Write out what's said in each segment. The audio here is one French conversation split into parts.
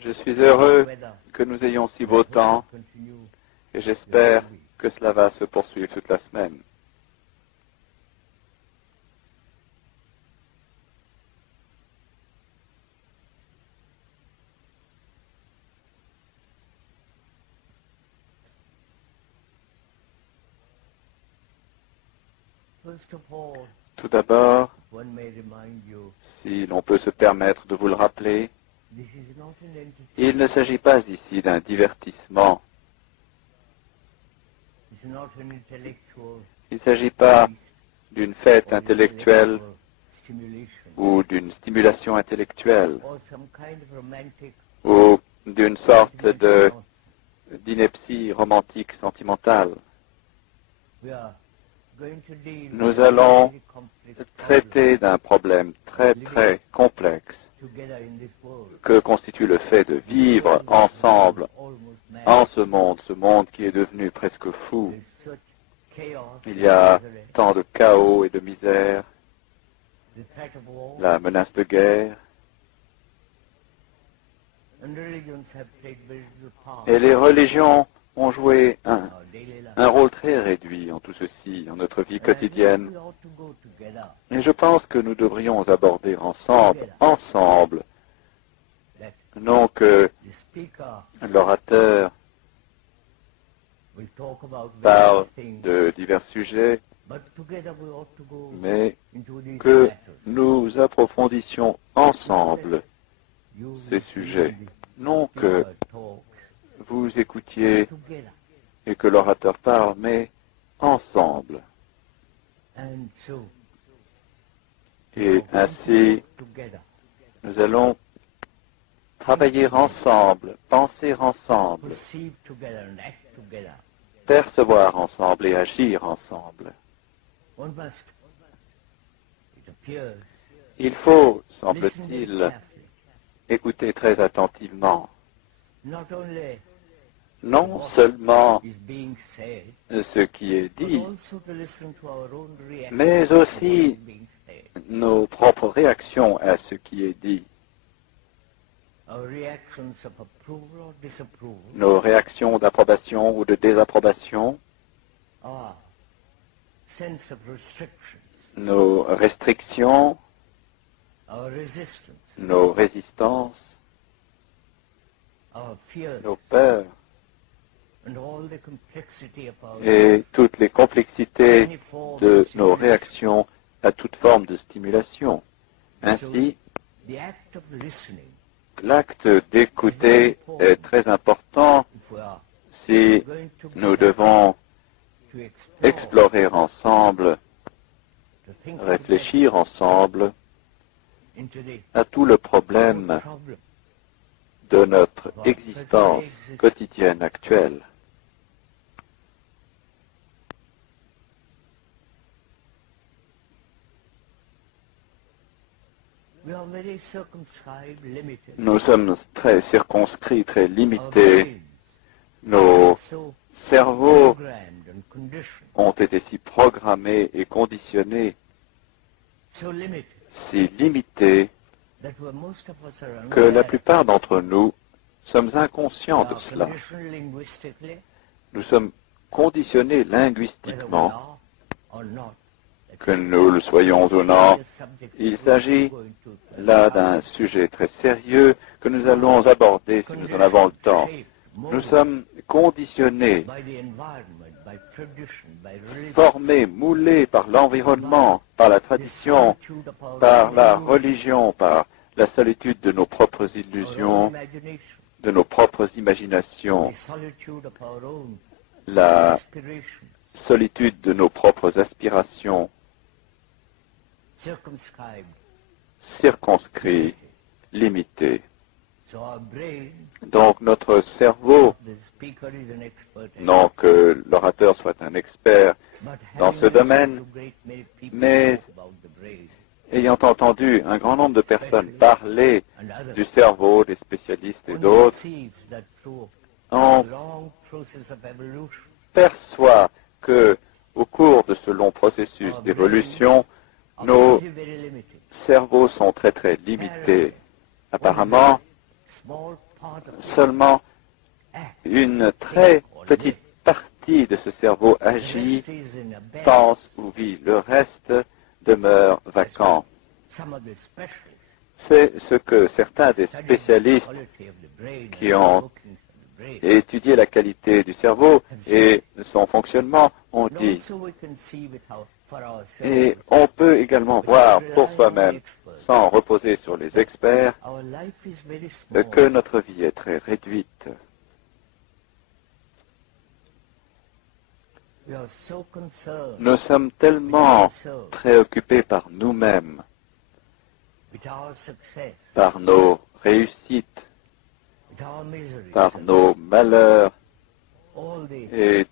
Je suis heureux que nous ayons si beau temps et j'espère que cela va se poursuivre toute la semaine. Tout d'abord, si l'on peut se permettre de vous le rappeler, il ne s'agit pas ici d'un divertissement. Il ne s'agit pas d'une fête intellectuelle ou d'une stimulation intellectuelle ou d'une sorte d'ineptie romantique sentimentale. Nous allons traiter d'un problème très très complexe que constitue le fait de vivre ensemble en ce monde qui est devenu presque fou. Il y a tant de chaos et de misère, la menace de guerre, et les religions ont joué un rôle très réduit en tout ceci, en notre vie quotidienne. Et je pense que nous devrions aborder ensemble, non que l'orateur parle de divers sujets, mais que nous approfondissions ensemble ces sujets, non que vous écoutiez et que l'orateur parle, mais ensemble. Et ainsi, nous allons travailler ensemble, penser ensemble, percevoir ensemble et agir ensemble. Il faut, semble-t-il, écouter très attentivement, non seulement ce qui est dit, mais aussi nos propres réactions à ce qui est dit. Nos réactions d'approbation ou de désapprobation, nos restrictions, nos résistances, nos peurs, et toutes les complexités de nos réactions à toute forme de stimulation. Ainsi, l'acte d'écouter est très important si nous devons explorer ensemble, réfléchir ensemble à tout le problème de notre existence quotidienne actuelle. Nous sommes très circonscrits, très limités. Nos cerveaux ont été si programmés et conditionnés, si limités, que la plupart d'entre nous sommes inconscients de cela. Nous sommes conditionnés linguistiquement, que nous le soyons ou non. Il s'agit là d'un sujet très sérieux que nous allons aborder si nous en avons le temps. Nous sommes conditionnés, formés, moulés par l'environnement, par la tradition, par la religion, par la solitude de nos propres illusions, de nos propres imaginations, la solitude de nos propres aspirations, circonscrit, limité. Donc notre cerveau, non que l'orateur soit un expert dans ce domaine, mais ayant entendu un grand nombre de personnes parler du cerveau, des spécialistes et d'autres, on perçoit que au cours de ce long processus d'évolution, nos cerveaux sont très très limités. Apparemment, seulement une très petite partie de ce cerveau agit, pense ou vit. Le reste demeure vacant. C'est ce que certains des spécialistes qui ont étudié la qualité du cerveau et son fonctionnement ont dit. Et on peut également voir pour soi-même, sans reposer sur les experts, que notre vie est très réduite. Nous sommes tellement préoccupés par nous-mêmes, par nos réussites, par nos malheurs et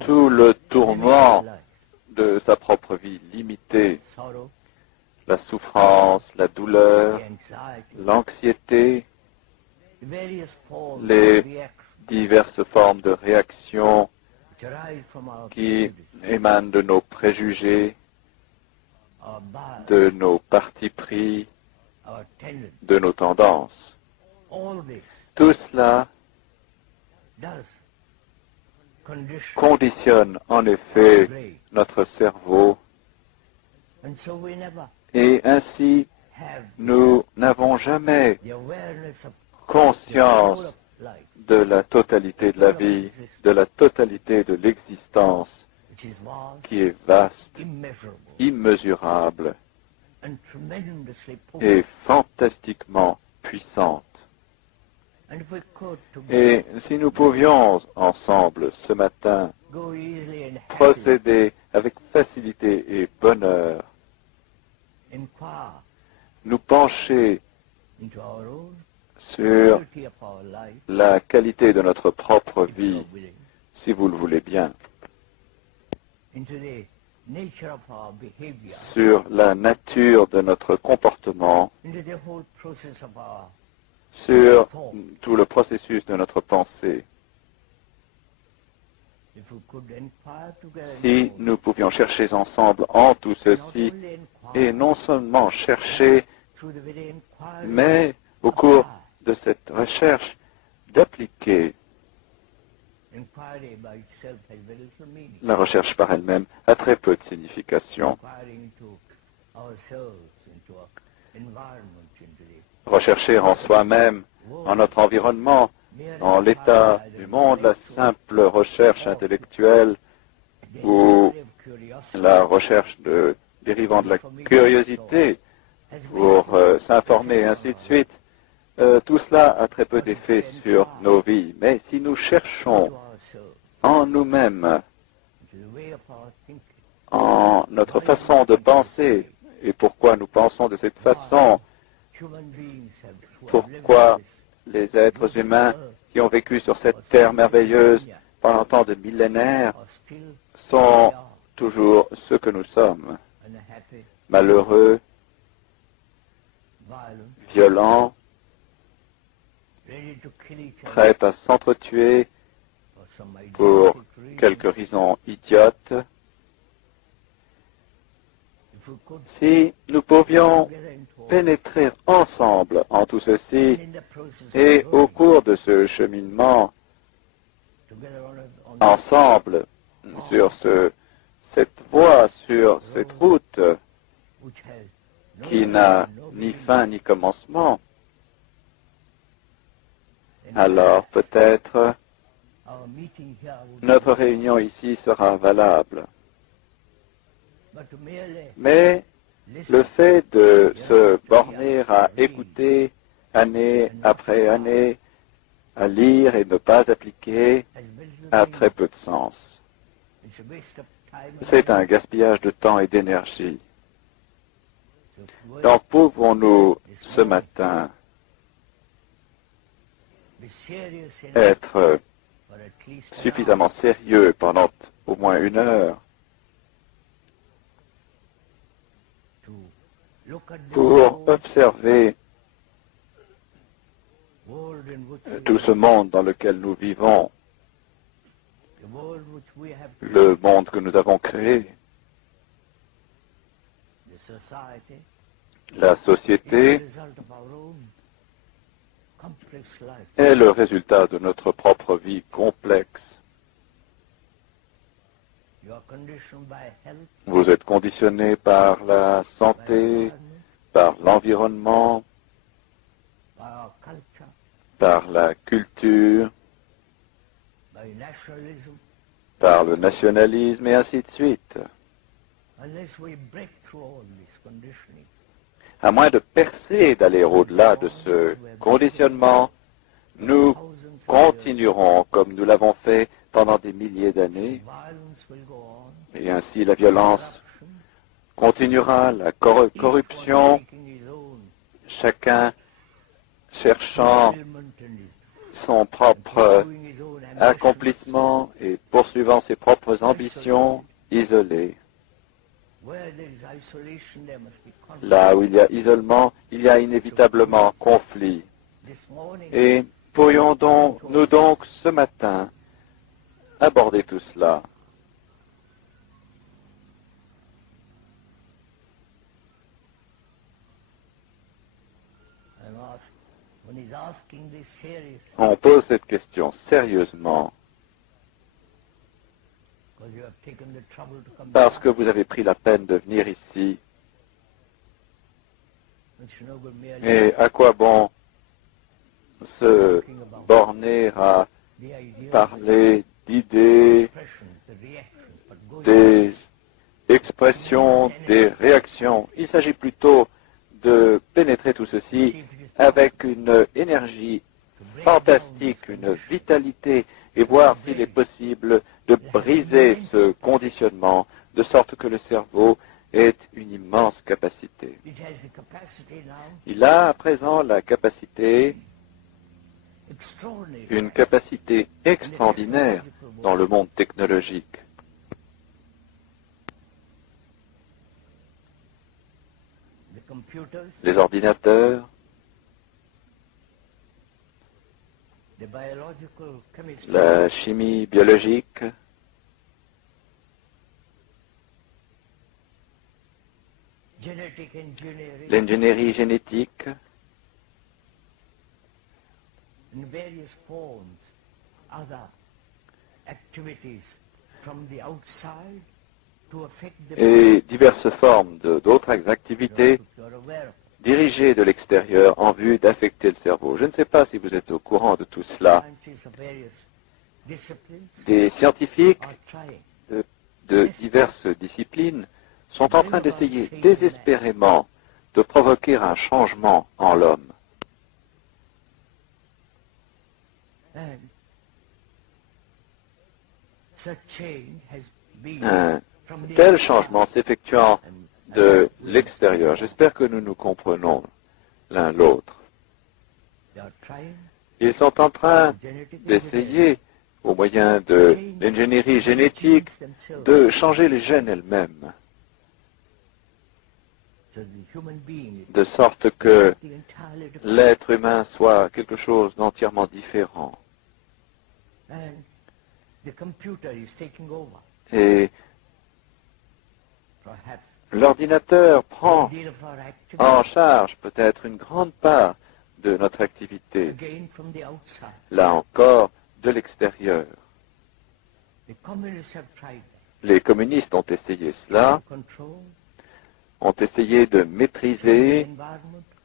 tout le tourment de sa propre vie limitée, la souffrance, la douleur, l'anxiété, les diverses formes de réactions qui émanent de nos préjugés, de nos partis pris, de nos tendances. Tout cela conditionne en effet notre cerveau et ainsi nous n'avons jamais conscience de la totalité de la vie, de la totalité de l'existence qui est vaste, immesurable et fantastiquement puissante. Et si nous pouvions ensemble ce matin procéder avec facilité et bonheur, nous pencher sur la qualité de notre propre vie, si vous le voulez bien, sur la nature de notre comportement, sur tout le processus de notre pensée. Si nous pouvions chercher ensemble en tout ceci, et non seulement chercher, mais au cours de cette recherche, d'appliquer. La recherche par elle-même a très peu de signification. Rechercher en soi-même, en notre environnement, dans l'état du monde, la simple recherche intellectuelle ou la recherche dérivant de la curiosité pour s'informer et ainsi de suite, tout cela a très peu d'effet sur nos vies. Mais si nous cherchons en nous-mêmes, en notre façon de penser, et pourquoi nous pensons de cette façon, pourquoi les êtres humains qui ont vécu sur cette terre merveilleuse pendant tant de millénaires sont toujours ce que nous sommes, malheureux, violents, prêts à s'entretuer pour quelques raisons idiotes. Si nous pouvions pénétrer ensemble en tout ceci et au cours de ce cheminement ensemble sur cette voie, sur cette route qui n'a ni fin ni commencement, alors peut-être notre réunion ici sera valable. Mais le fait de se borner à écouter année après année, à lire et ne pas appliquer, a très peu de sens. C'est un gaspillage de temps et d'énergie. Donc pouvons-nous ce matin être suffisamment sérieux pendant au moins 1 heure pour observer tout ce monde dans lequel nous vivons, le monde que nous avons créé, La société est le résultat de notre propre vie complexe. Vous êtes conditionné par la santé, par l'environnement, par la culture, par le nationalisme et ainsi de suite. À moins de percer et d'aller au-delà de ce conditionnement, nous continuerons comme nous l'avons fait pendant des milliers d'années, et ainsi la violence continuera, la corruption, chacun cherchant son propre accomplissement et poursuivant ses propres ambitions, isolé. Là où il y a isolement, il y a inévitablement conflit. Et pourrions-nous donc ce matin aborder tout cela? On pose cette question sérieusement parce que vous avez pris la peine de venir ici. Et à quoi bon se borner à parler d'idées, des expressions, des réactions? Il s'agit plutôt de pénétrer tout ceci avec une énergie fantastique, une vitalité, et voir s'il est possible de briser ce conditionnement, de sorte que le cerveau ait une immense capacité. Il a à présent la capacité, une capacité extraordinaire dans le monde technologique. Les ordinateurs, la chimie biologique, l'ingénierie génétique, et diverses formes d'autres activités dirigées de l'extérieur en vue d'affecter le cerveau. Je ne sais pas si vous êtes au courant de tout cela. Des scientifiques de diverses disciplines sont en train d'essayer désespérément de provoquer un changement en l'homme. Un tel changement s'effectuant de l'extérieur. J'espère que nous nous comprenons l'un l'autre. Ils sont en train d'essayer, au moyen de l'ingénierie génétique, de changer les gènes elles-mêmes, de sorte que l'être humain soit quelque chose d'entièrement différent. Et l'ordinateur prend en charge peut-être une grande part de notre activité, là encore, de l'extérieur. Les communistes ont essayé cela, ont essayé de maîtriser,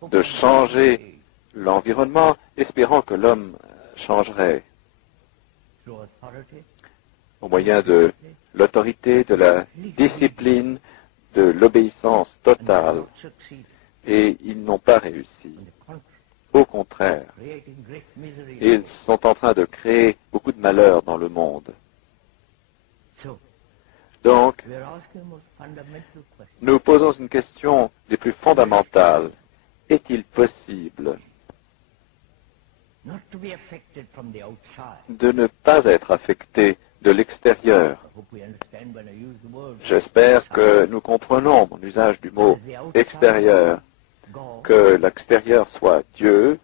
de changer l'environnement, espérant que l'homme changerait au moyen de l'autorité, de la discipline, de l'obéissance totale, et ils n'ont pas réussi. Au contraire, ils sont en train de créer beaucoup de malheur dans le monde. Donc, nous posons une question des plus fondamentales. Est-il possible de ne pas être affecté de l'extérieur? J'espère que nous comprenons mon usage du mot extérieur, que l'extérieur soit Dieu,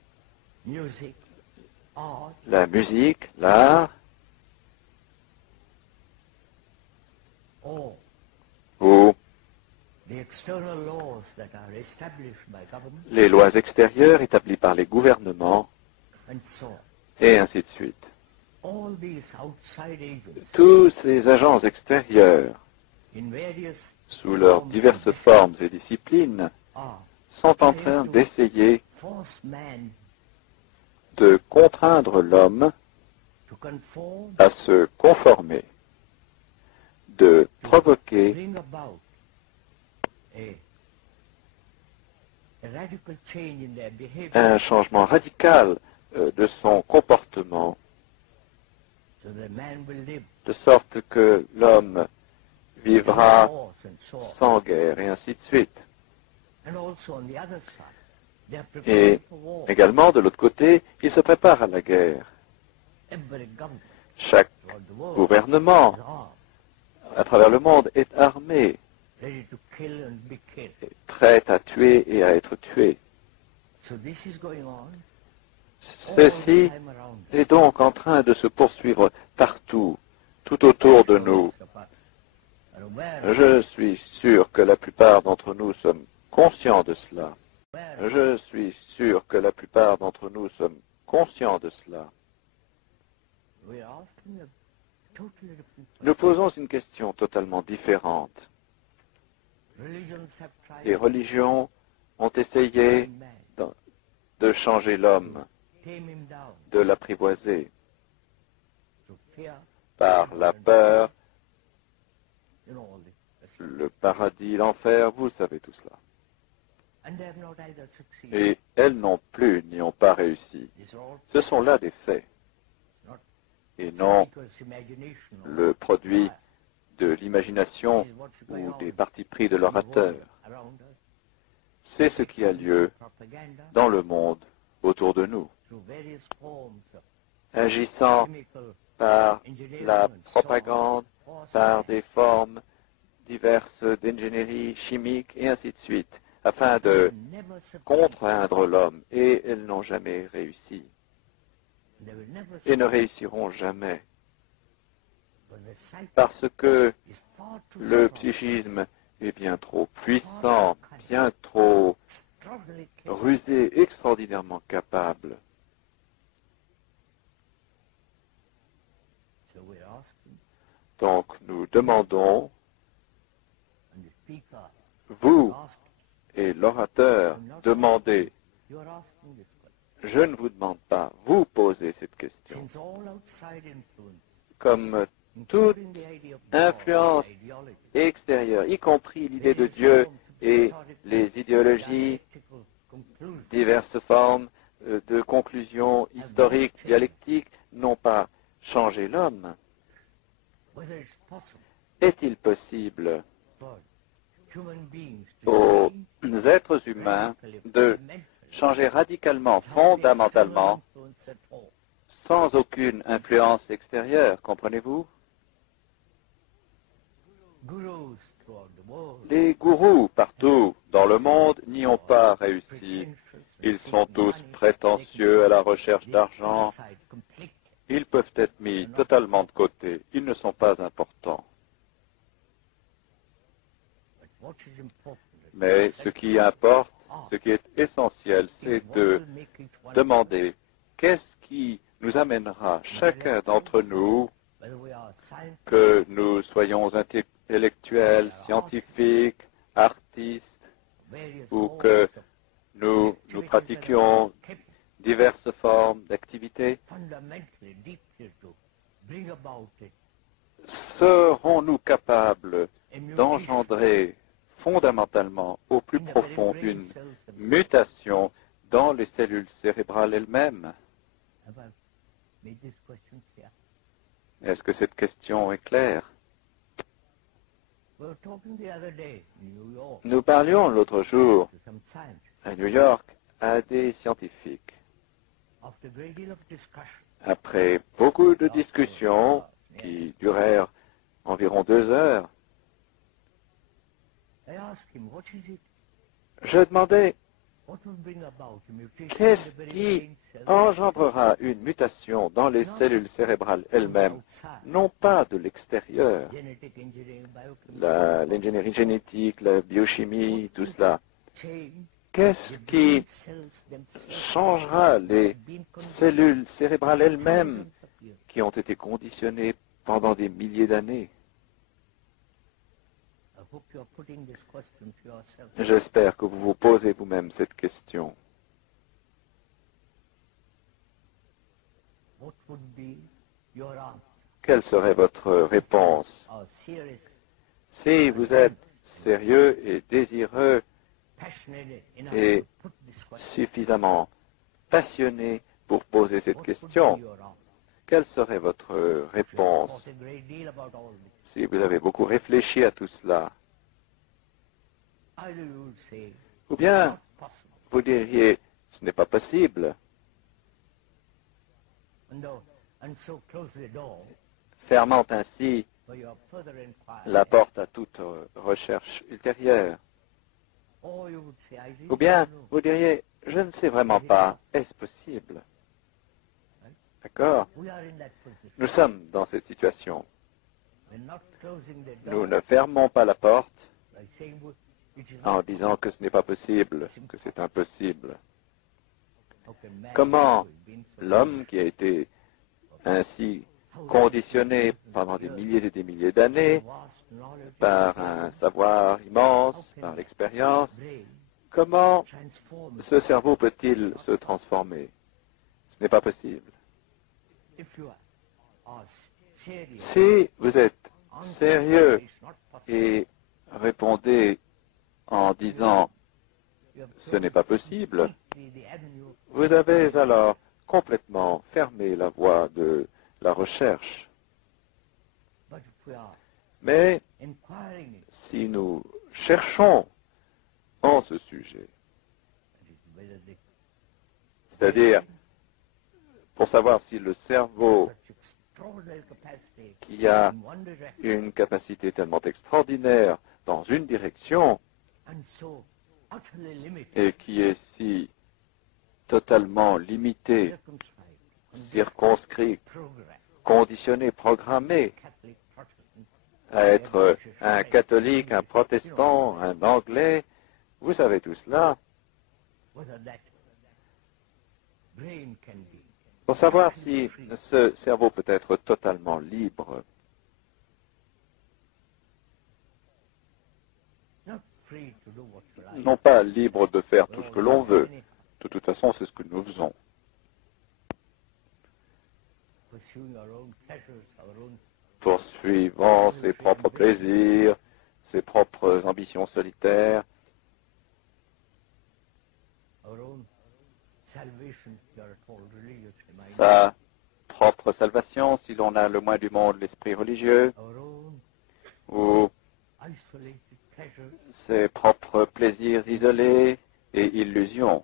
la musique, l'art, ou les lois extérieures établies par les gouvernements, et ainsi de suite. Tous ces agents extérieurs, sous leurs diverses formes et disciplines, sont en train d'essayer de contraindre l'homme à se conformer, de provoquer un changement radical de son comportement, de sorte que l'homme vivra sans guerre, et ainsi de suite. Et également, de l'autre côté, il se prépare à la guerre. Chaque gouvernement à travers le monde est armé, prêt à tuer et à être tué. Ceci est donc en train de se poursuivre partout, tout autour de nous. Je suis sûr que la plupart d'entre nous sommes conscients de cela. Je suis sûr que la plupart d'entre nous sommes conscients de cela. Nous posons une question totalement différente. Les religions ont essayé de changer l'homme, de l'apprivoiser par la peur, le paradis, l'enfer, vous savez tout cela. Et elles non plus n'y ont pas réussi. Ce sont là des faits, et non le produit de l'imagination ou des partis pris de l'orateur. C'est ce qui a lieu dans le monde autour de nous, agissant par la propagande, par des formes diverses d'ingénierie chimique et ainsi de suite, afin de contraindre l'homme, et elles n'ont jamais réussi, et ne réussiront jamais, parce que le psychisme est bien trop puissant, bien trop rusé, extraordinairement capable. Donc nous demandons, vous et l'orateur, demandez. Je ne vous demande pas, vous posez cette question. Comme toute influence extérieure, y compris l'idée de Dieu et les idéologies, diverses formes de conclusions historiques, dialectiques, n'ont pas changé l'homme. Est-il possible aux êtres humains de changer radicalement, fondamentalement, sans aucune influence extérieure, comprenez-vous? Les gourous partout dans le monde n'y ont pas réussi. Ils sont tous prétentieux à la recherche d'argent. Ils peuvent être mis totalement de côté. Ils ne sont pas importants. Mais ce qui importe, ce qui est essentiel, c'est de demander qu'est-ce qui nous amènera, chacun d'entre nous, que nous soyons intellectuels, scientifiques, artistes, ou que nous pratiquions diverses formes d'activités. Serons-nous capables d'engendrer fondamentalement, au plus profond, une mutation dans les cellules cérébrales elles-mêmes? Est-ce que cette question est claire? Nous parlions l'autre jour à New York à des scientifiques. Après beaucoup de discussions qui durèrent environ 2 heures, je demandais, Qu'est-ce qui engendrera une mutation dans les cellules cérébrales elles-mêmes, non pas de l'extérieur, l'ingénierie génétique, la biochimie, tout cela. Qu'est-ce qui changera les cellules cérébrales elles-mêmes qui ont été conditionnées pendant des milliers d'années? J'espère que vous vous posez vous-même cette question. Quelle serait votre réponse? Si vous êtes sérieux et désireux et suffisamment passionné pour poser cette question, quelle serait votre réponse? Si vous avez beaucoup réfléchi à tout cela, ou bien vous diriez, ce n'est pas possible, fermant ainsi la porte à toute recherche ultérieure. Ou bien vous diriez, je ne sais vraiment pas, est-ce possible? D'accord? Nous sommes dans cette situation. Nous ne fermons pas la porte en disant que ce n'est pas possible, que c'est impossible. Comment l'homme qui a été ainsi conditionné pendant des milliers et des milliers d'années par un savoir immense, par l'expérience, comment ce cerveau peut-il se transformer? Ce n'est pas possible. Si vous êtes sérieux et répondez en disant ce n'est pas possible, vous avez alors complètement fermé la voie de la recherche. Mais si nous cherchons en ce sujet, c'est-à-dire pour savoir si le cerveau qui a une capacité tellement extraordinaire dans une direction et qui est si totalement limité, circonscrit, conditionné, programmé à être un catholique, un protestant, un anglais, vous savez tout cela, pour savoir si ce cerveau peut être totalement libre. Non pas libre de faire tout ce que l'on veut. De toute façon, c'est ce que nous faisons. Poursuivant ses propres plaisirs, ses propres ambitions solitaires, sa propre salvation, si l'on a le moins du monde l'esprit religieux, ou ses propres plaisirs isolés et illusions.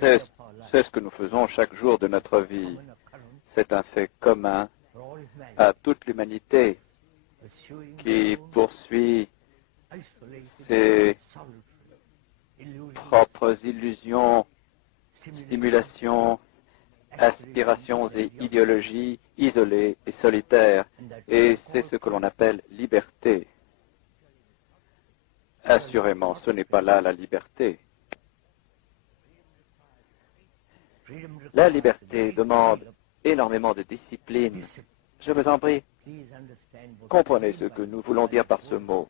C'est ce que nous faisons chaque jour de notre vie. C'est un fait commun à toute l'humanité qui poursuit ses propres illusions, stimulations, aspirations et idéologies isolées et solitaires. Et c'est ce que l'on appelle liberté. Assurément, ce n'est pas là la liberté. La liberté demande énormément de discipline. Je vous en prie, comprenez ce que nous voulons dire par ce mot.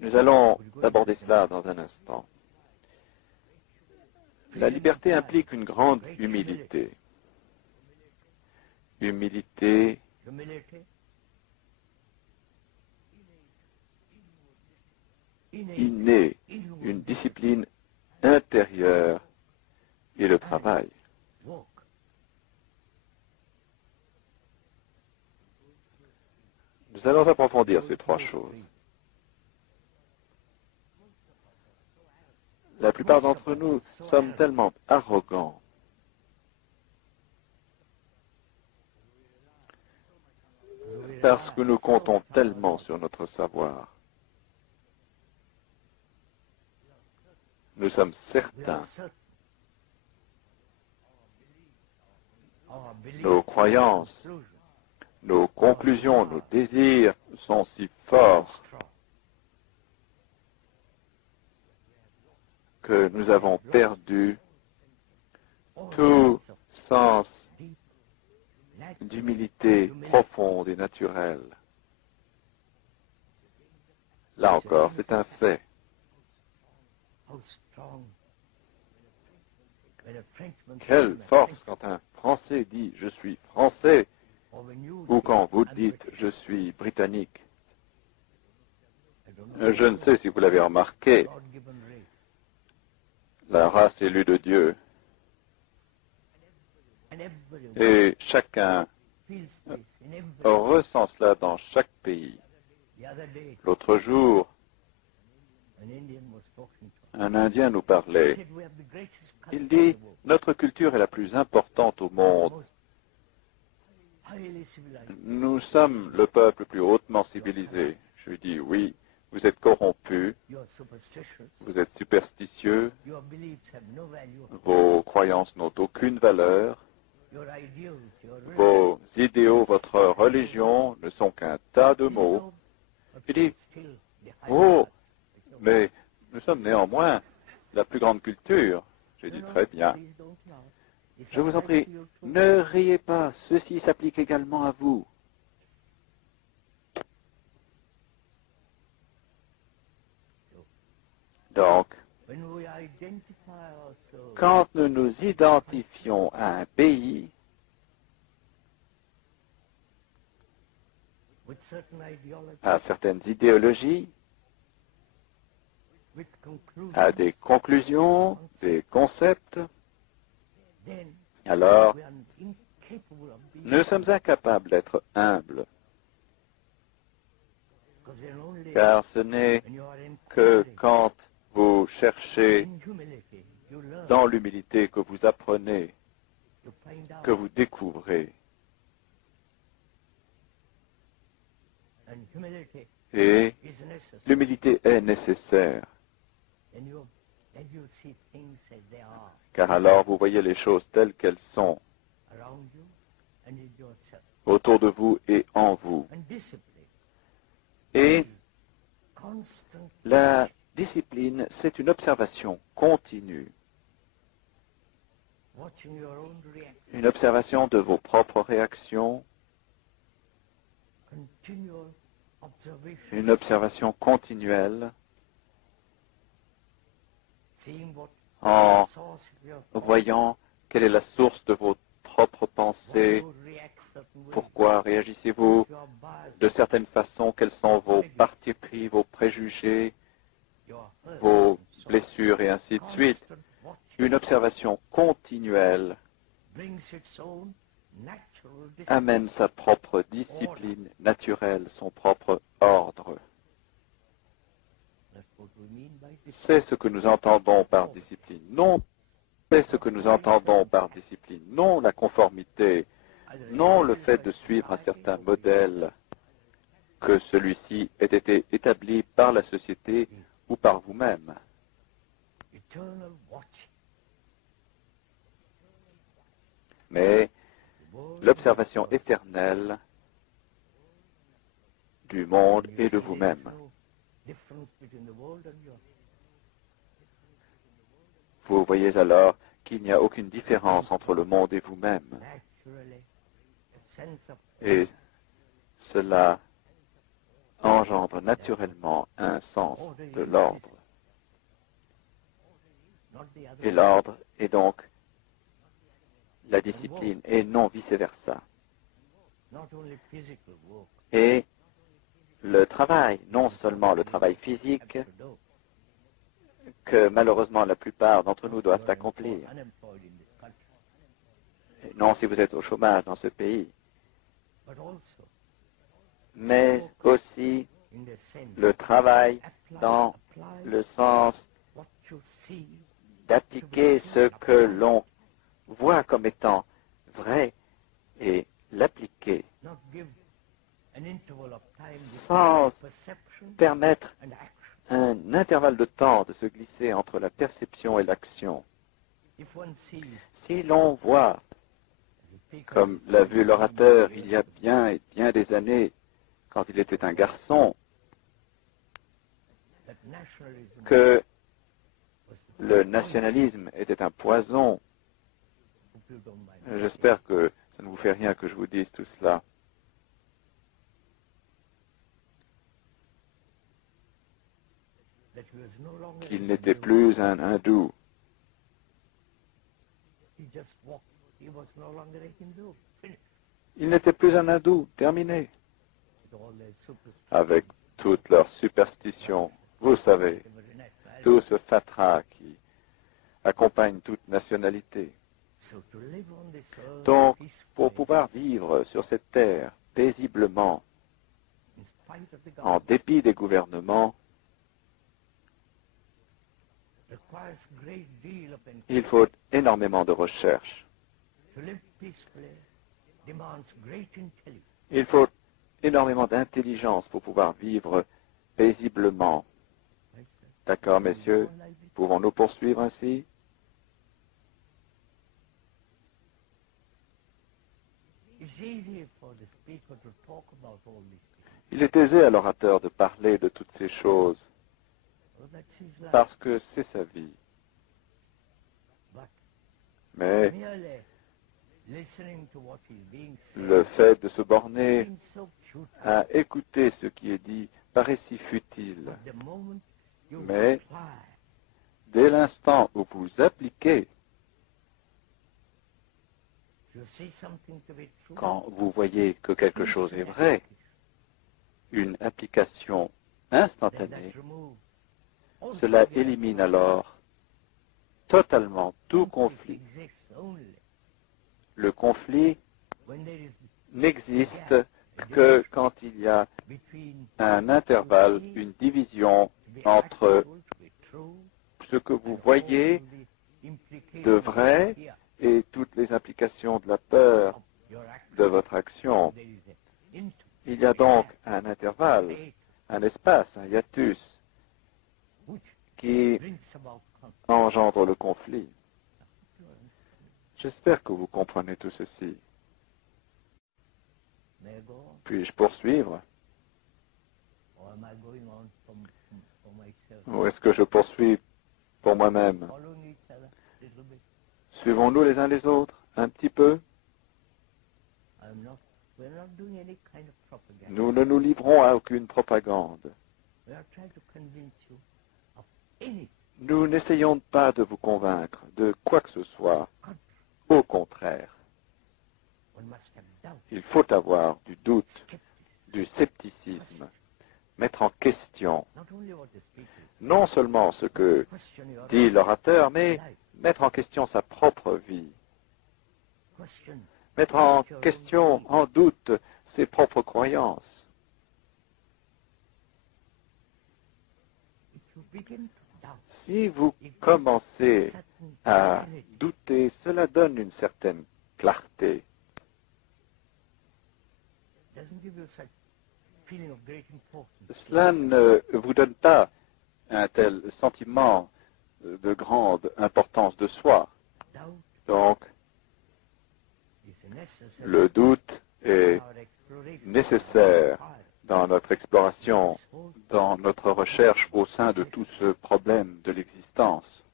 Nous allons aborder cela dans un instant. La liberté implique une grande humilité. Humilité innée, une discipline intérieure et le travail. Nous allons approfondir ces trois choses. La plupart d'entre nous sommes tellement arrogants parce que nous comptons tellement sur notre savoir. Nous sommes certains. Nos croyances, nos conclusions, nos désirs sont si forts que nous avons perdu tout sens d'humilité profonde et naturelle. Là encore, c'est un fait. Quelle force quand un Français dit « je suis français » ou quand vous dites « je suis britannique ». Je ne sais si vous l'avez remarqué, la race élue de Dieu. Et chacun ressent cela dans chaque pays. L'autre jour, un Indien nous parlait. Il dit, notre culture est la plus importante au monde. Nous sommes le peuple le plus hautement civilisé. Je lui dis, oui, vous êtes corrompus, vous êtes superstitieux, vos croyances n'ont aucune valeur, vos idéaux, votre religion ne sont qu'un tas de mots. Il dit, oh, mais nous sommes néanmoins la plus grande culture. J'ai dit, très bien. Je vous en prie, ne riez pas, ceci s'applique également à vous. Donc, quand nous nous identifions à un pays, à certaines idéologies, à des conclusions, des concepts, alors nous sommes incapables d'être humbles, car ce n'est que quand vous cherchez dans l'humilité que vous apprenez, que vous découvrez. Et l'humilité est nécessaire, car alors vous voyez les choses telles qu'elles sont, autour de vous et en vous. Et la discipline, c'est une observation continue, une observation de vos propres réactions, une observation continuelle en voyant quelle est la source de vos propres pensées, pourquoi réagissez-vous de certaines façons, quels sont vos partis pris, vos préjugés, vos blessures et ainsi de suite. Une observation continuelle amène sa propre discipline naturelle, son propre ordre. C'est ce que nous entendons par discipline. Non, c'est ce que nous entendons par discipline. Non la conformité, non le fait de suivre un certain modèle, que celui-ci ait été établi par la société ou par vous-même. Mais l'observation éternelle du monde et de vous-même. Vous voyez alors qu'il n'y a aucune différence entre le monde et vous-même. Et cela engendre naturellement un sens de l'ordre. Et l'ordre est donc la discipline et non vice-versa. Et le travail, non seulement le travail physique, que malheureusement la plupart d'entre nous doivent accomplir. Non si vous êtes au chômage dans ce pays, mais aussi le travail dans le sens d'appliquer ce que l'on voit comme étant vrai et l'appliquer sans permettre un intervalle de temps de se glisser entre la perception et l'action. Si l'on voit, comme l'a vu l'orateur il y a bien et bien des années, quand il était un garçon, que le nationalisme était un poison, j'espère que ça ne vous fait rien que je vous dise tout cela. Qu'il n'était plus un hindou. Il n'était plus un hindou, terminé. Avec toutes leurs superstitions, vous savez, tout ce fatras qui accompagne toute nationalité. Donc, pour pouvoir vivre sur cette terre paisiblement, en dépit des gouvernements, il faut énormément de recherche. Il faut énormément d'intelligence pour pouvoir vivre paisiblement. D'accord, messieurs? Pouvons-nous poursuivre ainsi? Il est aisé à l'orateur de parler de toutes ces choses, parce que c'est sa vie. Mais le fait de se borner à écouter ce qui est dit paraît si futile. Mais dès l'instant où vous appliquez, quand vous voyez que quelque chose est vrai, une application instantanée, cela élimine alors totalement tout conflit. Le conflit n'existe que quand il y a un intervalle, une division entre ce que vous voyez de vrai et toutes les implications de la peur de votre action. Il y a donc un intervalle, un espace, un hiatus qui engendre le conflit. J'espère que vous comprenez tout ceci. Puis-je poursuivre? Ou est-ce que je poursuis pour moi-même? Suivons-nous les uns les autres, un petit peu? Nous ne nous livrons à aucune propagande. Nous n'essayons pas de vous convaincre de quoi que ce soit. Au contraire, il faut avoir du doute, du scepticisme, mettre en question non seulement ce que dit l'orateur, mais mettre en question sa propre vie, mettre en question, en doute, ses propres croyances. Si vous commencez à douter, cela donne une certaine clarté. Cela ne vous donne pas un tel sentiment de grande importance de soi. Donc, le doute est nécessaire dans notre exploration, dans notre recherche au sein de tout ce problème de l'existence.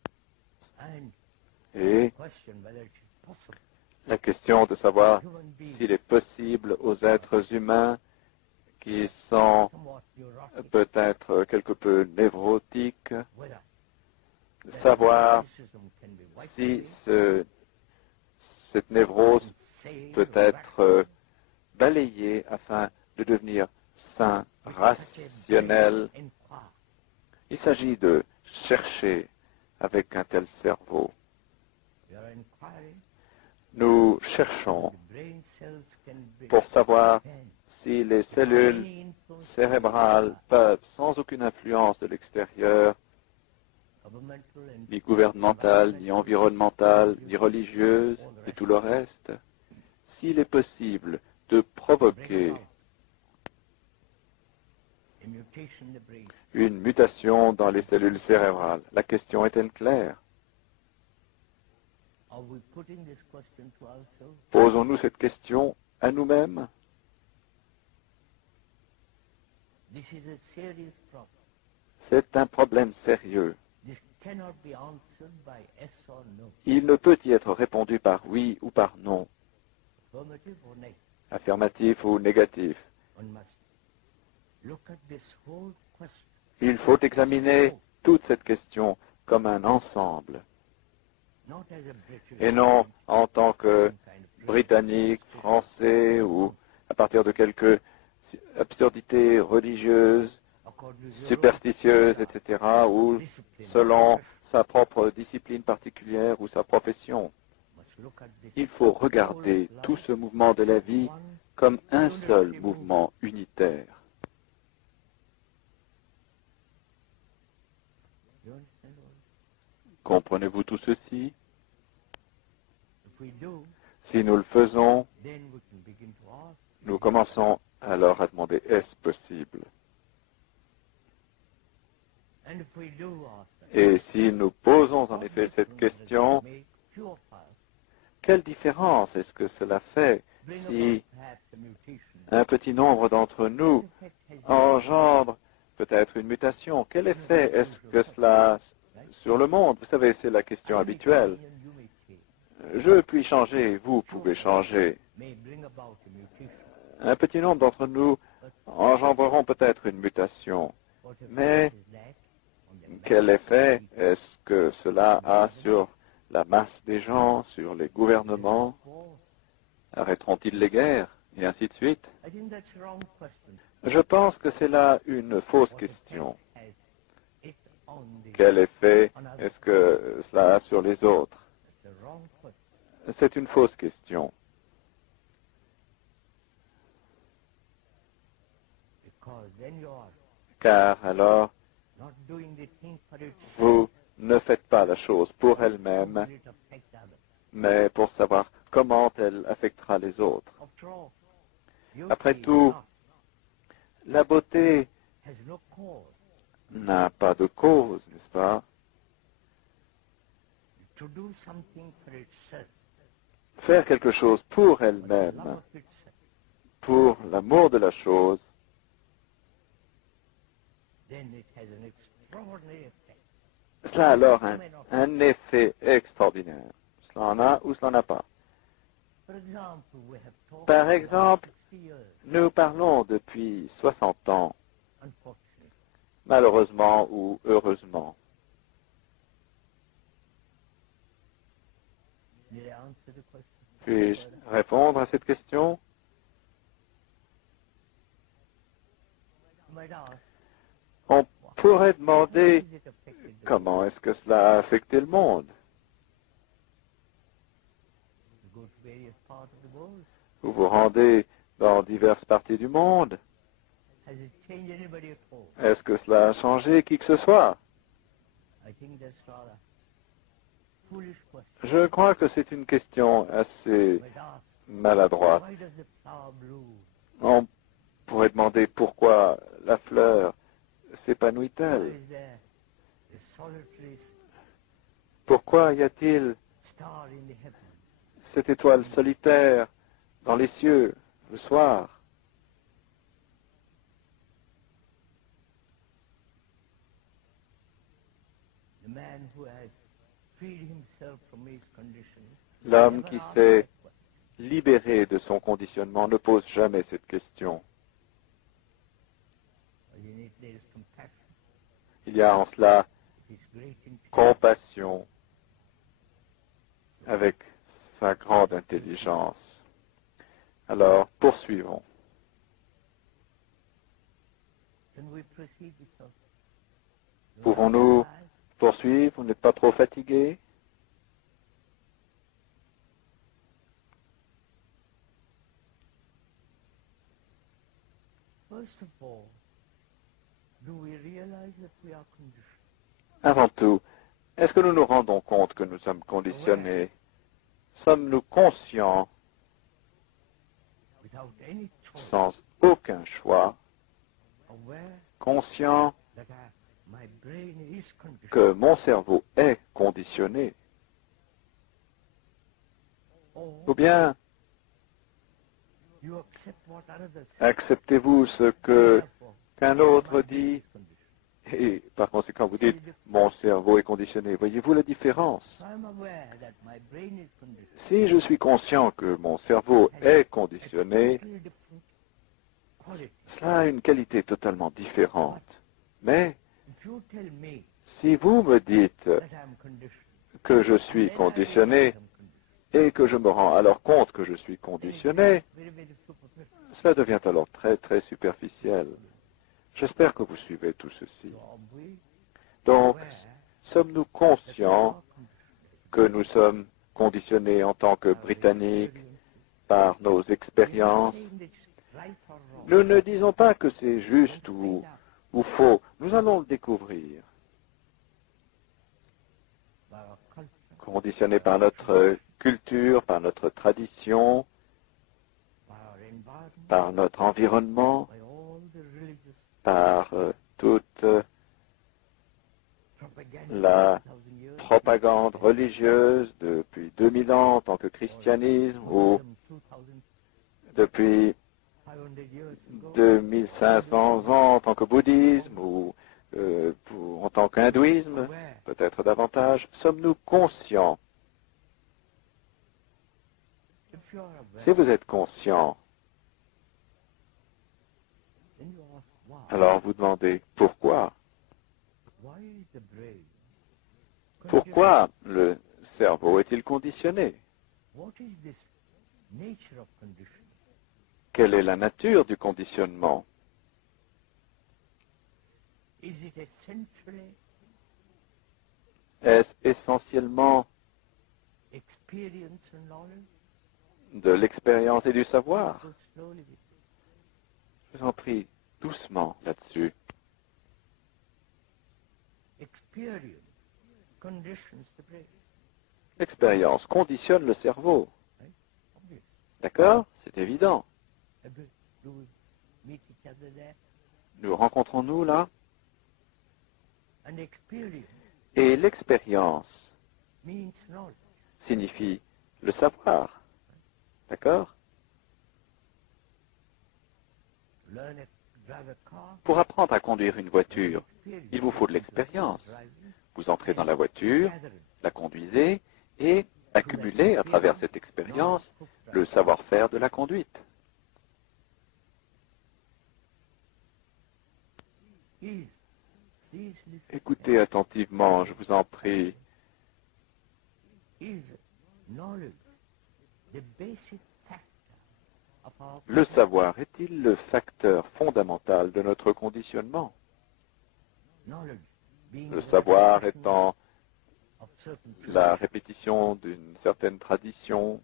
Et la question de savoir s'il est possible aux êtres humains qui sont peut-être quelque peu névrotiques, savoir si cette névrose peut être balayée afin de devenir sain, rationnel. Il s'agit de chercher avec un tel cerveau. Nous cherchons pour savoir si les cellules cérébrales peuvent, sans aucune influence de l'extérieur, ni gouvernementale, ni environnementale, ni religieuse, et tout le reste, s'il est possible de provoquer une mutation dans les cellules cérébrales. La question est-elle claire? Posons-nous cette question à nous-mêmes? C'est un problème sérieux. Il ne peut y être répondu par oui ou par non, affirmatif ou négatif. Il faut examiner toute cette question comme un ensemble, et non en tant que Britannique, Français, ou à partir de quelques absurdités religieuses, superstitieuses, etc., ou selon sa propre discipline particulière ou sa profession. Il faut regarder tout ce mouvement de la vie comme un seul mouvement unitaire. Comprenez-vous tout ceci? Si nous le faisons, nous commençons alors à demander, est-ce possible? Et si nous posons en effet cette question, quelle différence est-ce que cela fait si un petit nombre d'entre nous engendre peut-être une mutation? Quel effet est-ce que cela a sur le monde? Vous savez, c'est la question habituelle. Je puis changer, vous pouvez changer. Un petit nombre d'entre nous engendreront peut-être une mutation, mais quel effet est-ce que cela a sur la masse des gens, sur les gouvernements? Arrêteront-ils les guerres? Et ainsi de suite. Je pense que c'est là une fausse question. Quel effet est-ce que cela a sur les autres? C'est une fausse question. Car alors, vous ne faites pas la chose pour elle-même, mais pour savoir comment elle affectera les autres. Après tout, la beauté n'a pas de cause, n'est-ce pas? Faire quelque chose pour elle-même, pour l'amour de la chose, cela a alors un effet extraordinaire. Cela en a ou cela n'en a pas. Par exemple, nous parlons depuis 60 ans, malheureusement ou heureusement. Puis-je répondre à cette question? On pourrait demander comment est-ce que cela a affecté le monde. Vous vous rendez dans diverses parties du monde. Est-ce que cela a changé qui que ce soit? Je crois que c'est une question assez maladroite. On pourrait demander pourquoi la fleur s'épanouit-elle? Pourquoi y a-t-il cette étoile solitaire dans les cieux le soir? L'homme qui s'est libéré de son conditionnement ne pose jamais cette question. Il y a en cela compassion avec sa grande intelligence. Alors, poursuivons. Pouvons-nous poursuivre? Vous n'êtes pas trop fatigué? Avant tout, est-ce que nous nous rendons compte que nous sommes conditionnés? Sommes-nous conscients, sans aucun choix, conscient que mon cerveau est conditionné. Ou bien, acceptez-vous ce qu'un autre dit et par conséquent vous dites « mon cerveau est conditionné ». Voyez-vous la différence? Si je suis conscient que mon cerveau est conditionné, cela a une qualité totalement différente. Mais si vous me dites que je suis conditionné et que je me rends alors compte que je suis conditionné, cela devient alors très très superficiel. J'espère que vous suivez tout ceci. Donc, sommes-nous conscients que nous sommes conditionnés en tant que Britanniques par nos expériences? Nous ne disons pas que c'est juste ou faux. Nous allons le découvrir. Conditionnés par notre culture, par notre tradition, par notre environnement, par toute la propagande religieuse depuis 2000 ans en tant que christianisme ou depuis 2500 ans en tant que bouddhisme ou en tant qu'hindouisme, peut-être davantage. Sommes-nous conscients? Si vous êtes conscient, alors vous demandez pourquoi? Pourquoi le cerveau est-il conditionné? Quelle est la nature du conditionnement? Est-ce essentiellement de l'expérience et du savoir? Je vous en prie, doucement là-dessus. L'expérience conditionne le cerveau. D'accord? C'est évident. Nous rencontrons-nous là? Et l'expérience signifie le savoir. D'accord? Pour apprendre à conduire une voiture, il vous faut de l'expérience. Vous entrez dans la voiture, la conduisez et accumulez à travers cette expérience le savoir-faire de la conduite. Écoutez attentivement, je vous en prie. Le savoir est-il le facteur fondamental de notre conditionnement? Le savoir étant la répétition d'une certaine tradition.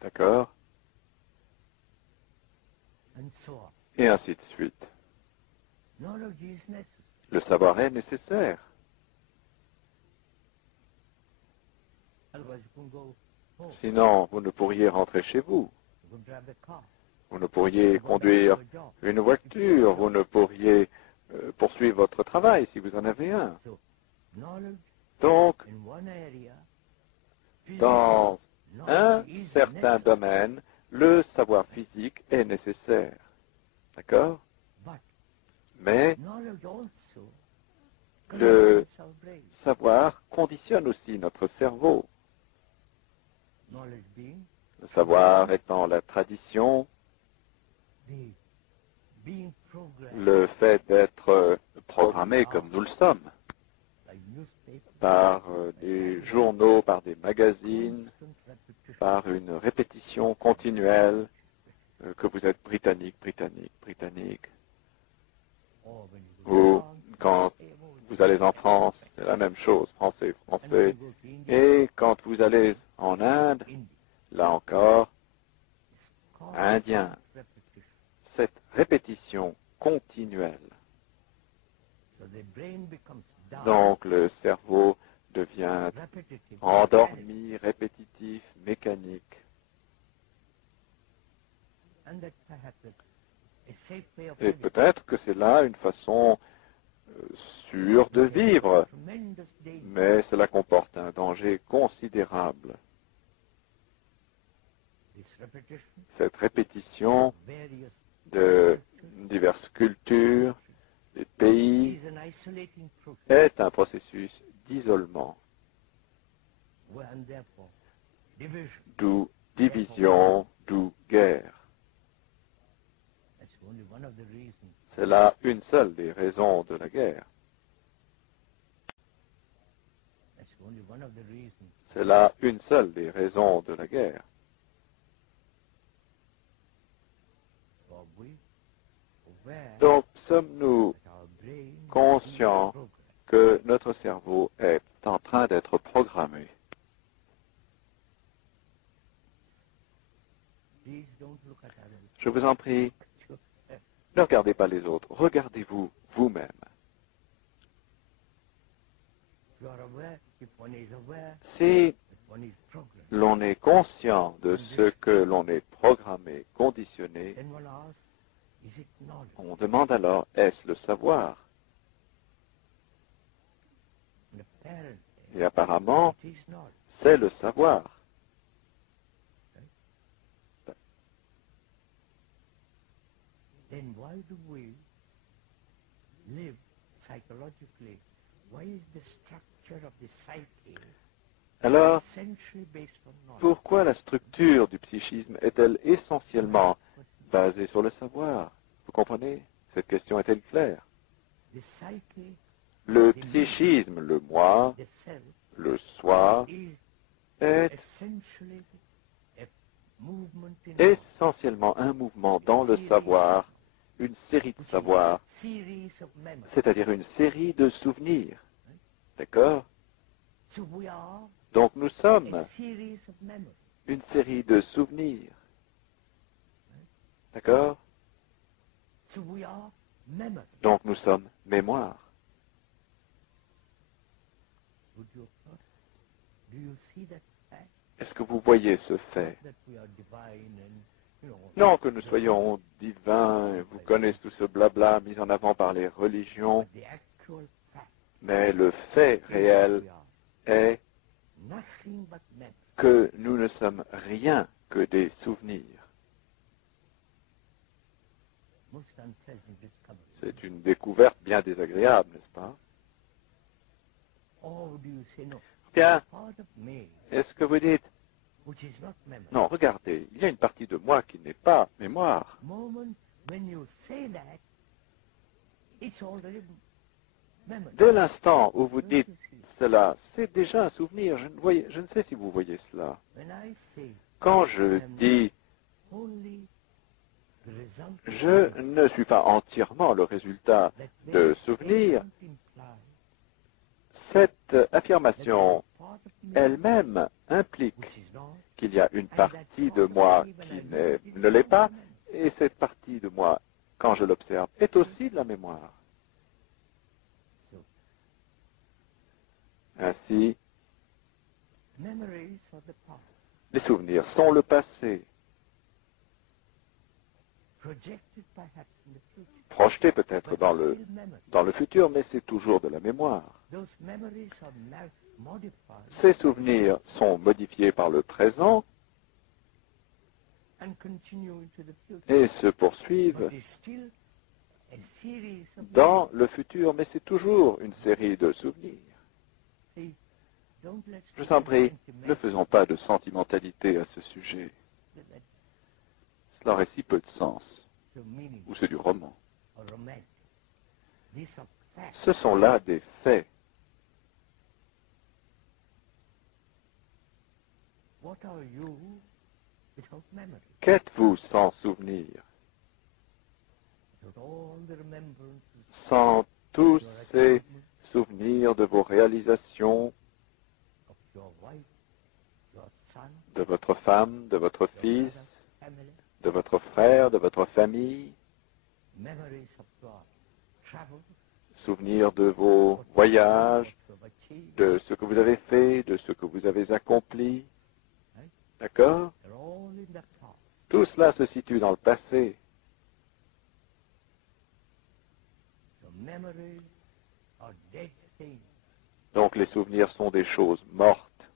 D'accord? Et ainsi de suite. Le savoir est nécessaire. Sinon, vous ne pourriez rentrer chez vous. Vous ne pourriez conduire une voiture. Vous ne pourriez poursuivre votre travail si vous en avez un. Donc, dans un certain domaine, le savoir physique est nécessaire. D'accord? Mais le savoir conditionne aussi notre cerveau. Le savoir étant la tradition, le fait d'être programmé comme nous le sommes, par des journaux, par des magazines, par une répétition continuelle que vous êtes britannique, britannique, britannique. Ou quand vous allez en France, c'est la même chose, français, français. Et quand vous allez en Inde, là encore, indien, cette répétition continuelle. Donc le cerveau devient endormi, répétitif, mécanique. Et peut-être que c'est là une façon sûre de vivre, mais cela comporte un danger considérable. Cette répétition de diverses cultures, des pays, est un processus d'isolement, d'où division, d'où guerre. C'est là une seule des raisons de la guerre. C'est là une seule des raisons de la guerre. Donc, sommes-nous conscients que notre cerveau est en train d'être programmé? Je vous en prie, ne regardez pas les autres, regardez-vous vous-même. Si l'on est conscient de ce que l'on est programmé, conditionné, on demande alors, est-ce le savoir? Et apparemment, c'est le savoir. Then why do we live psychologically? Why is the structure of the psyche Alors, essentially based on knowledge? pourquoi la structure du psychisme est-elle essentiellement basée sur le savoir? Vous comprenez? Cette question est-elle claire? The psyche, Le psychisme, le moi, the self, le soi, is est essentially a movement in essentiellement un mouvement dans le savoir, une série de savoirs, series of memories. c'est-à-dire une série de souvenirs. D'accord? So we are Donc nous sommes a series of memories. une série de souvenirs. D'accord? So we are memory. Donc nous sommes mémoire. Do you see that fact? Est-ce que vous voyez ce fait? That we are divine and, Non que nous soyons divins, et vous connaissez tout ce blabla mis en avant par les religions, the actual fact mais le fait réel we are est nothing but memory. que nous ne sommes rien que des souvenirs. Most unpleasant discovery. C'est une découverte bien désagréable, n'est-ce pas? Or do you say no? Bien, Part of me est-ce que vous dites, which is not memory. non, regardez, il y a une partie de moi qui n'est pas mémoire. Moment when you say that, it's already memory. Dès l'instant où vous dites cela, c'est déjà un souvenir. Je ne sais si vous voyez cela. When I say Quand je dis only the result of je ne suis pas entièrement le résultat that de may souvenirs, imply cette affirmation part of me elle-même implique which is not qu'il y a une partie de moi qui ne l'est pas, et cette partie de moi, quand je l'observe, est aussi de la mémoire. Ainsi, memories of the past les souvenirs sont le passé, projected perhaps in the future. projetés peut-être But dans still le, memory. dans le futur, mais c'est toujours de la mémoire. Those memories are modified Ces souvenirs sont modifiés par le présent and continue into the future. et se poursuivent But it's still a series of dans le futur, mais c'est toujours une série de souvenirs. memories. Don't let's Je vous en prie, sentiment- ne faisons pas de sentimentalité à ce sujet. that- Cela aurait si peu de sens, the meaning ou c'est du roman. or romantic. These are facts. Ce sont là des faits. What are you without memory? Qu'êtes-vous sans souvenir? Without all the remembrances Sans tous ces souvenirs de vos réalisations, of your wife, your son, de votre femme, de votre your fils, brother, family, de votre frère, de votre famille, memories of your travels, souvenirs de vos voyages, what you have achieved. de ce que vous avez fait, de ce que vous avez accompli. D'accord? They're all in the past. Tout cela se situe dans le passé. Donc les souvenirs sont des choses mortes.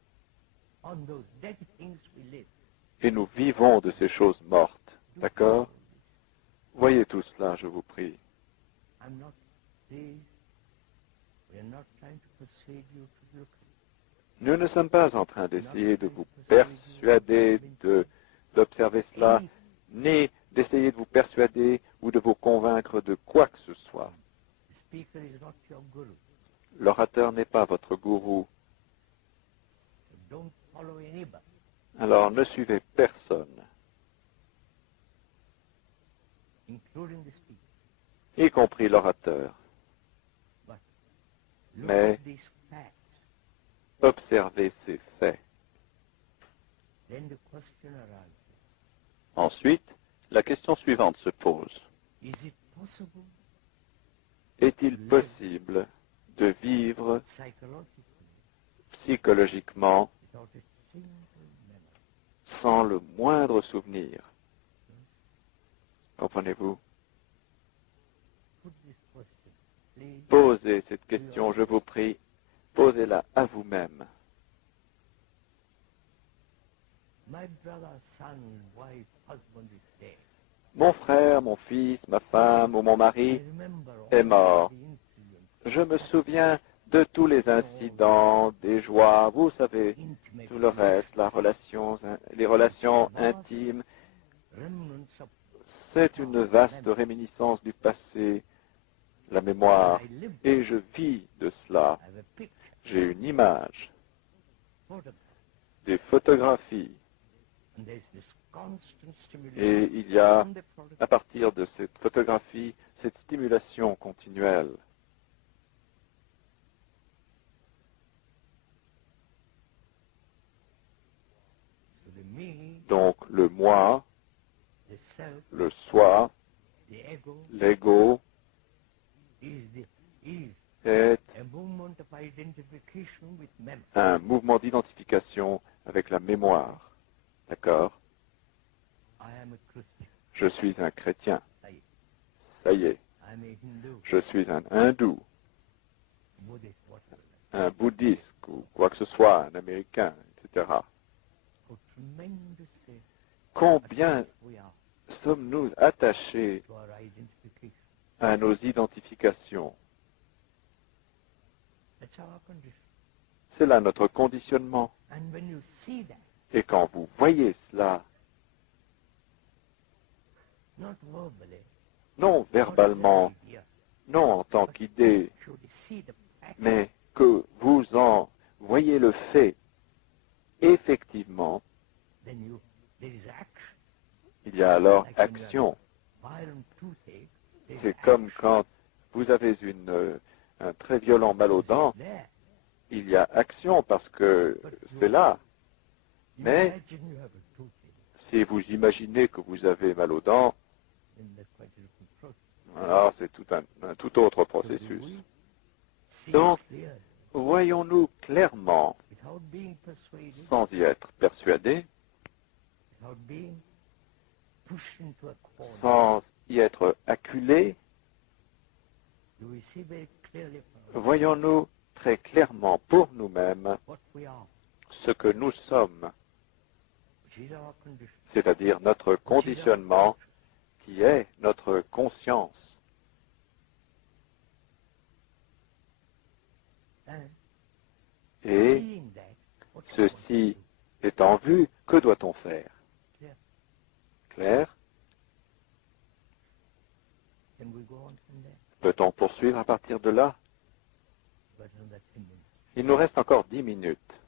Et nous vivons de ces choses mortes. D'accord? Voyez tout cela, je vous prie. Nous ne sommes pas en train d'essayer de vous persuader d'observer cela, ni d'essayer de vous persuader ou de vous convaincre de quoi que ce soit. L'orateur n'est pas votre gourou. Alors ne suivez personne, y compris l'orateur. Mais observez ces faits. Ensuite, la question suivante se pose. Est-il possible de vivre psychologiquement sans le moindre souvenir? Comprenez-vous? Posez cette question, je vous prie. Posez-la à vous-même. Mon frère, mon fils, ma femme ou mon mari est mort. Je me souviens de tous les incidents, des joies, vous savez, tout le reste, les relations intimes. C'est une vaste réminiscence du passé, la mémoire, et je vis de cela. J'ai une image, des photographies, et il y a, à partir de cette photographie, cette stimulation continuelle. Donc le moi, le soi, l'ego est un mouvement d'identification avec la mémoire. D'accord? Je suis un chrétien. Ça y est. Je suis un hindou, un bouddhiste ou quoi que ce soit, un américain, etc. Combien sommes-nous attachés à nos identifications? C'est là notre conditionnement. Et quand vous voyez cela, non verbalement, non en tant qu'idée, mais que vous en voyez le fait, effectivement, il y a alors action. C'est comme quand vous avez un très violent mal aux dents, il y a action parce que c'est là. Mais si vous imaginez que vous avez mal aux dents, alors c'est un tout autre processus. Donc, voyons-nous clairement, sans y être persuadés, sans y être acculés, voyons-nous très clairement pour nous-mêmes ce que nous sommes, c'est-à-dire notre conditionnement qui est notre conscience. Et ceci étant vu, que doit-on faire? Clair? Peut-on poursuivre à partir de là? Il nous reste encore 10 minutes.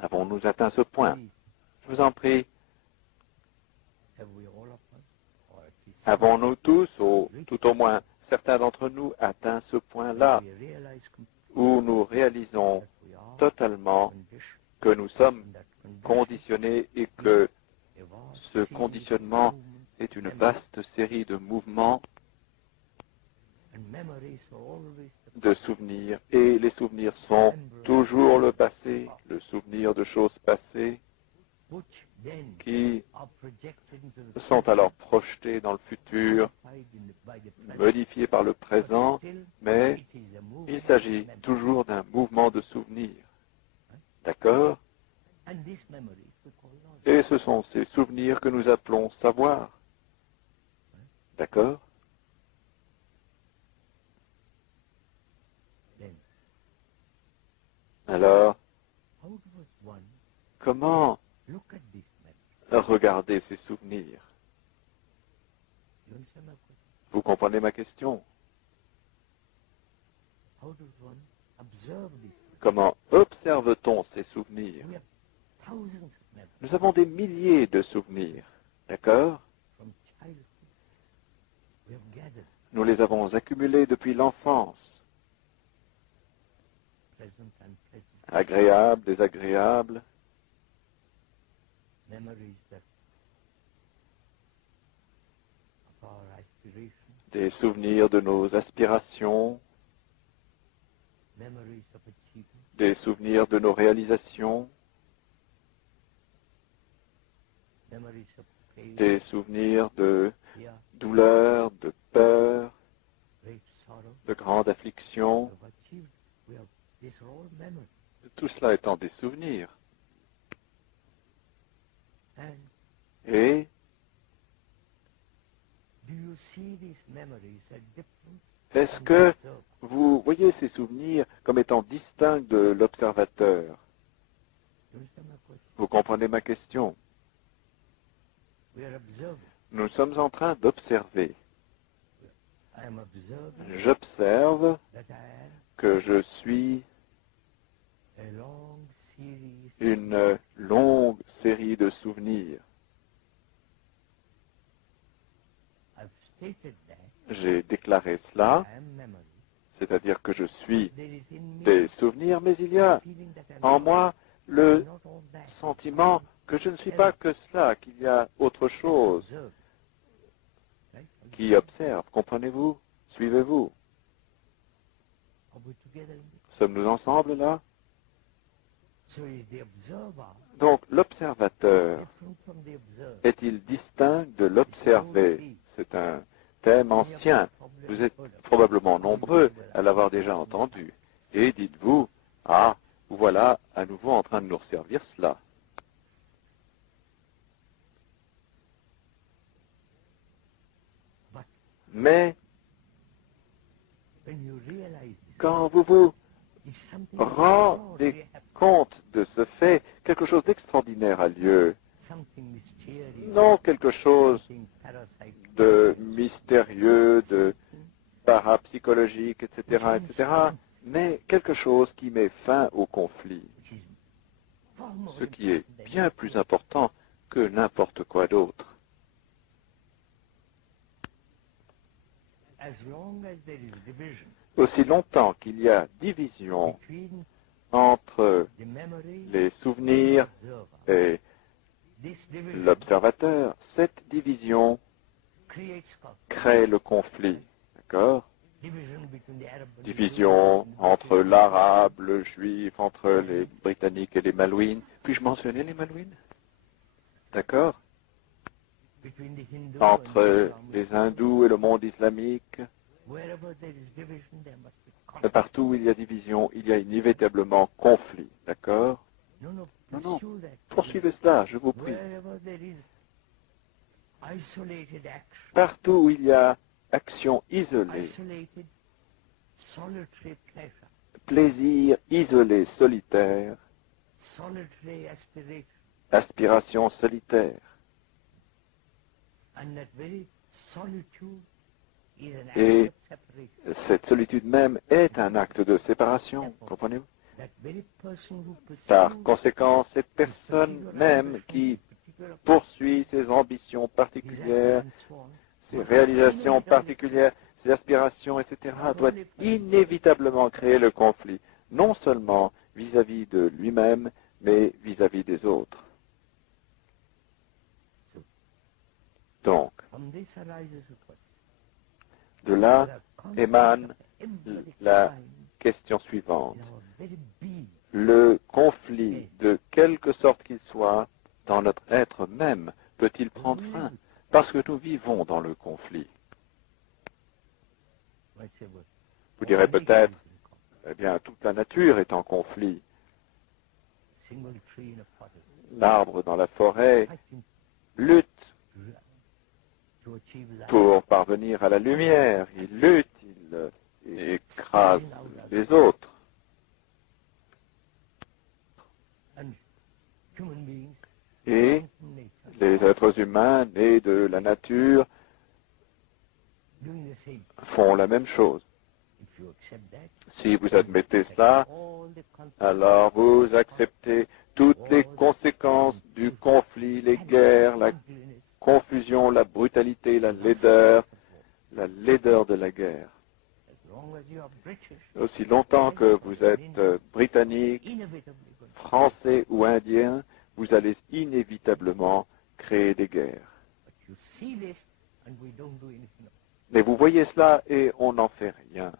Avons-nous atteint ce point? Je vous en prie. Avons-nous tous, ou tout au moins certains d'entre nous, atteint ce point-là où nous réalisons totalement que nous sommes conditionnés et que ce conditionnement est une vaste série de mouvements, de souvenirs, et les souvenirs sont toujours le passé, le souvenir de choses passées, qui sont alors projetés dans le futur, modifiés par le présent, mais il s'agit toujours d'un mouvement de souvenir. D'accord? Et ce sont ces souvenirs que nous appelons savoir. D'accord? Alors, comment regarder ces souvenirs? Vous comprenez ma question? Comment observe-t-on ces souvenirs? Nous avons des milliers de souvenirs, d'accord? Nous les avons accumulés depuis l'enfance. Agréables, désagréables. Des souvenirs de nos aspirations, des souvenirs de nos réalisations, des souvenirs de douleur, de peur, de grande affliction. Tout cela étant des souvenirs. Et est-ce que vous voyez ces souvenirs comme étant distincts de l'observateur? Vous comprenez ma question? Nous sommes en train d'observer. J'observe que je suis une longue série de souvenirs. J'ai déclaré cela, c'est-à-dire que je suis des souvenirs, mais il y a en moi le sentiment que je ne suis pas que cela, qu'il y a autre chose qui observe. Comprenez-vous? Suivez-vous? Sommes-nous ensemble là? Donc l'observateur est-il distinct de l'observé? C'est un thème ancien. Vous êtes probablement nombreux à l'avoir déjà entendu. Et dites-vous, ah, vous voilà à nouveau en train de nous resservir cela. Mais quand vous vous rendez compte de ce fait, quelque chose d'extraordinaire a lieu. Non quelque chose de mystérieux, de parapsychologique, etc., mais quelque chose qui met fin au conflit. Ce qui est bien plus important que n'importe quoi d'autre. Aussi longtemps qu'il y a division entre les souvenirs et l'observateur, cette division crée le conflit. D'accord? Division entre l'arabe, le juif, entre les britanniques et les malouines. Puis-je mentionner les malouines? D'accord? Entre les hindous et le monde islamique. Partout où il y a division, il y a inévitablement conflit. D'accord? Non, non. Poursuivez cela, je vous prie. Partout où il y a action isolée, plaisir isolé, solitaire, aspiration solitaire. Et cette solitude même est un acte de séparation, comprenez-vous? Par conséquent, cette personne même qui poursuit ses ambitions particulières, ses réalisations particulières, ses aspirations, etc., doit inévitablement créer le conflit, non seulement vis-à-vis de lui-même, mais vis-à-vis des autres. Donc, de là émane la question suivante. Le conflit, de quelque sorte qu'il soit, dans notre être même, peut-il prendre fin? Parce que nous vivons dans le conflit. Vous direz peut-être, eh bien, toute la nature est en conflit. L'arbre dans la forêt lutte pour parvenir à la lumière. Il lutte, il écrase les autres. Et les êtres humains nés de la nature font la même chose. Si vous admettez cela, alors vous acceptez toutes les conséquences du conflit, les guerres, la confusion, la brutalité, la laideur de la guerre. Aussi longtemps que vous êtes britannique, français ou indien, vous allez inévitablement créer des guerres. Mais vous voyez cela et on n'en fait rien.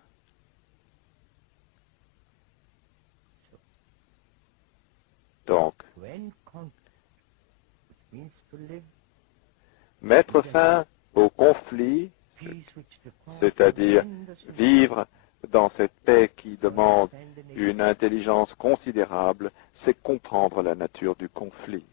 Donc, mettre fin au conflit, c'est-à-dire vivre dans cette paix qui demande une intelligence considérable, c'est comprendre la nature du conflit.